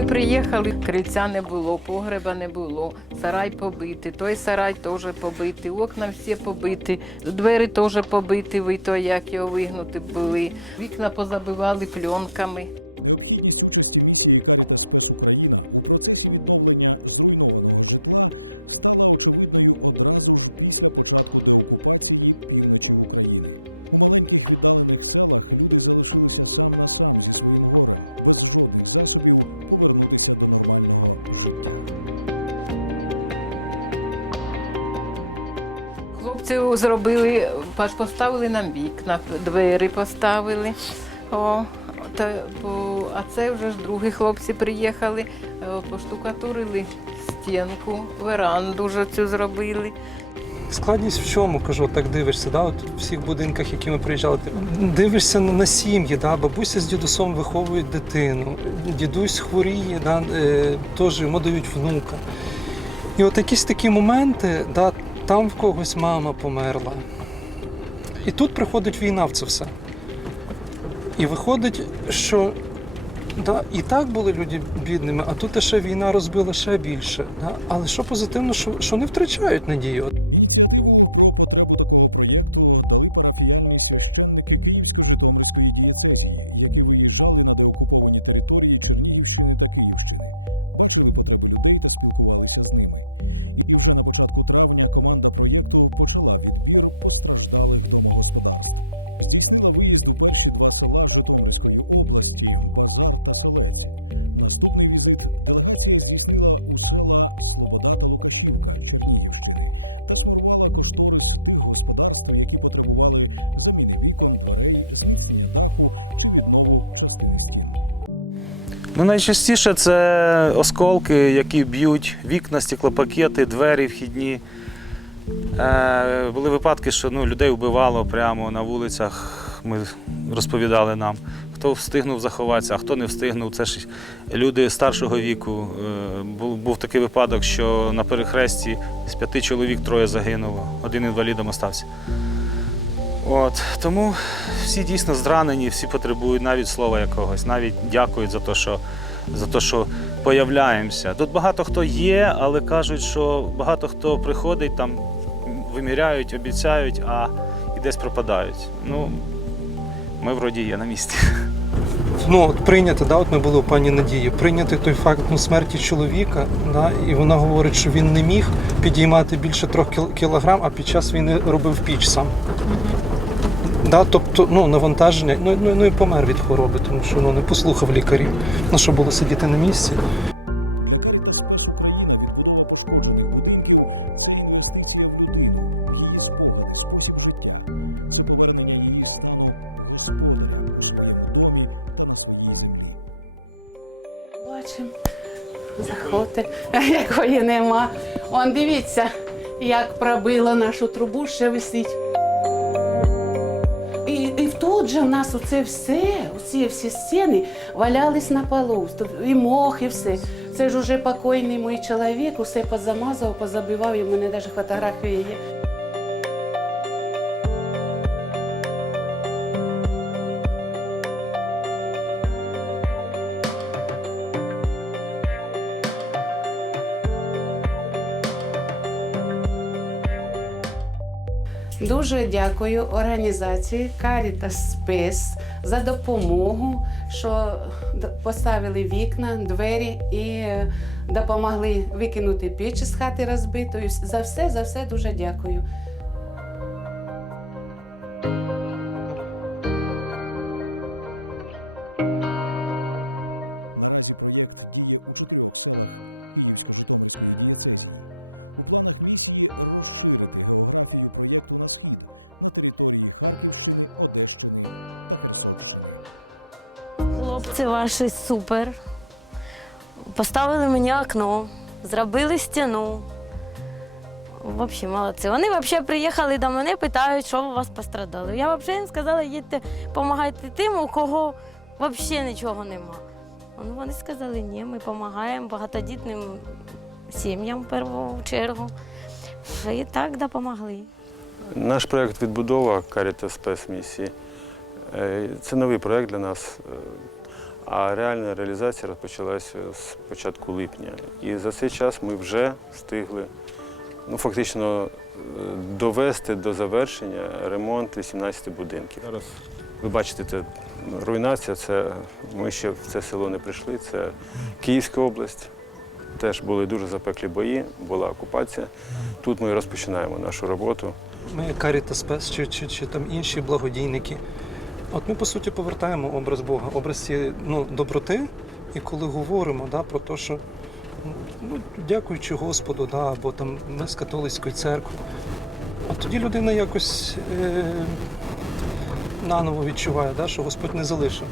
ми приїхали, крильця не було, погреба не було, сарай побитий, той сарай теж побитий, окна всі побиті, двері теж побиті, ви то як його вигнути були. Вікна позабивали пленками. Хлопці зробили, поставили нам вікна, двері поставили. О, та, по, а це вже ж другі хлопці приїхали, е, поштукатурили стінку, веранду вже цю зробили. Складність в чому, кажу, так дивишся, да? От в всіх будинках, які ми приїжджали, ти дивишся на сім'ї, да? бабуся з дідусом виховують дитину, дідусь хворіє, да? е, теж йому дають внука. І от якісь такі моменти, да? Там в когось мама померла. І тут приходить війна в це все. І виходить, що да, і так були люди бідними, а тут ще війна розбила ще більше. Да? Але що позитивно, що, що не втрачають надію. Ну, найчастіше це осколки, які б'ють вікна, стеклопакети, двері вхідні. Е, були випадки, що ну, людей вбивало прямо на вулицях. Ми розповідали нам, хто встигнув заховатися, а хто не встигнув. Це ж люди старшого віку. Е, був, був такий випадок, що на перехресті з п'яти чоловік троє загинуло, один інвалідом остався. От, тому всі дійсно зранені, всі потребують навіть слова якогось, навіть дякують за те, що, за те, що появляємося. Тут багато хто є, але кажуть, що багато хто приходить, там виміряють, обіцяють, а і десь пропадають. Ну, ми вроді є на місці. Ну, прийняти, да, от ми були у пані Надії, прийняти той факт ну, смерті чоловіка, да, і вона говорить, що він не міг підіймати більше трьох кілограм, а під час війни робив піч сам. Да, тобто ну, навантаження, ну, ну, ну і помер від хвороби, тому що ну, не послухав лікарів. Ну що було сидіти на місці. Бачимо. Заходьте, якої нема. Он дивіться, як пробило нашу трубу, ще висить. І, і тут же в нас оце все, оці всі стіни валялись на полу, і мох, і все. Це ж уже покойний мій чоловік, усе позамазав, позабивав, і в мене навіть фотографії є. Дуже дякую організації Caritas Спис за допомогу, що поставили вікна, двері і е, допомогли викинути піч з хати розбитою. За все, за все дуже дякую. Хлопці ваші супер. Поставили мені окно, зробили стіну. Взагалі, молодці. Вони взагалі приїхали до мене, питають, що у вас пострадало. Я взагалі їм сказала, їдьте, допомагайте тим, у кого взагалі нічого нема. Ну, вони сказали, ні, ми допомагаємо багатодітним сім'ям в першу чергу. І так допомогли. Наш проект відбудова Caritas Спецмісії Е, Це новий проєкт для нас, е, а реальна реалізація розпочалася з початку липня. І за цей час ми вже встигли ну, фактично е, довести до завершення ремонт 18 будинків. Зараз ви бачите, це руйнація, це ми ще в це село не прийшли. Це Київська область. Теж були дуже запеклі бої, була окупація. Тут ми розпочинаємо нашу роботу. Ми Caritas чи, чи, чи там інші благодійники. От ми по суті повертаємо образ Бога, образ цієї ну, доброти. І коли говоримо да, про те, що ну, дякуючи Господу, да, або там ми з католицької церкви, от тоді людина якось е, наново відчуває, да, що Господь не залишив.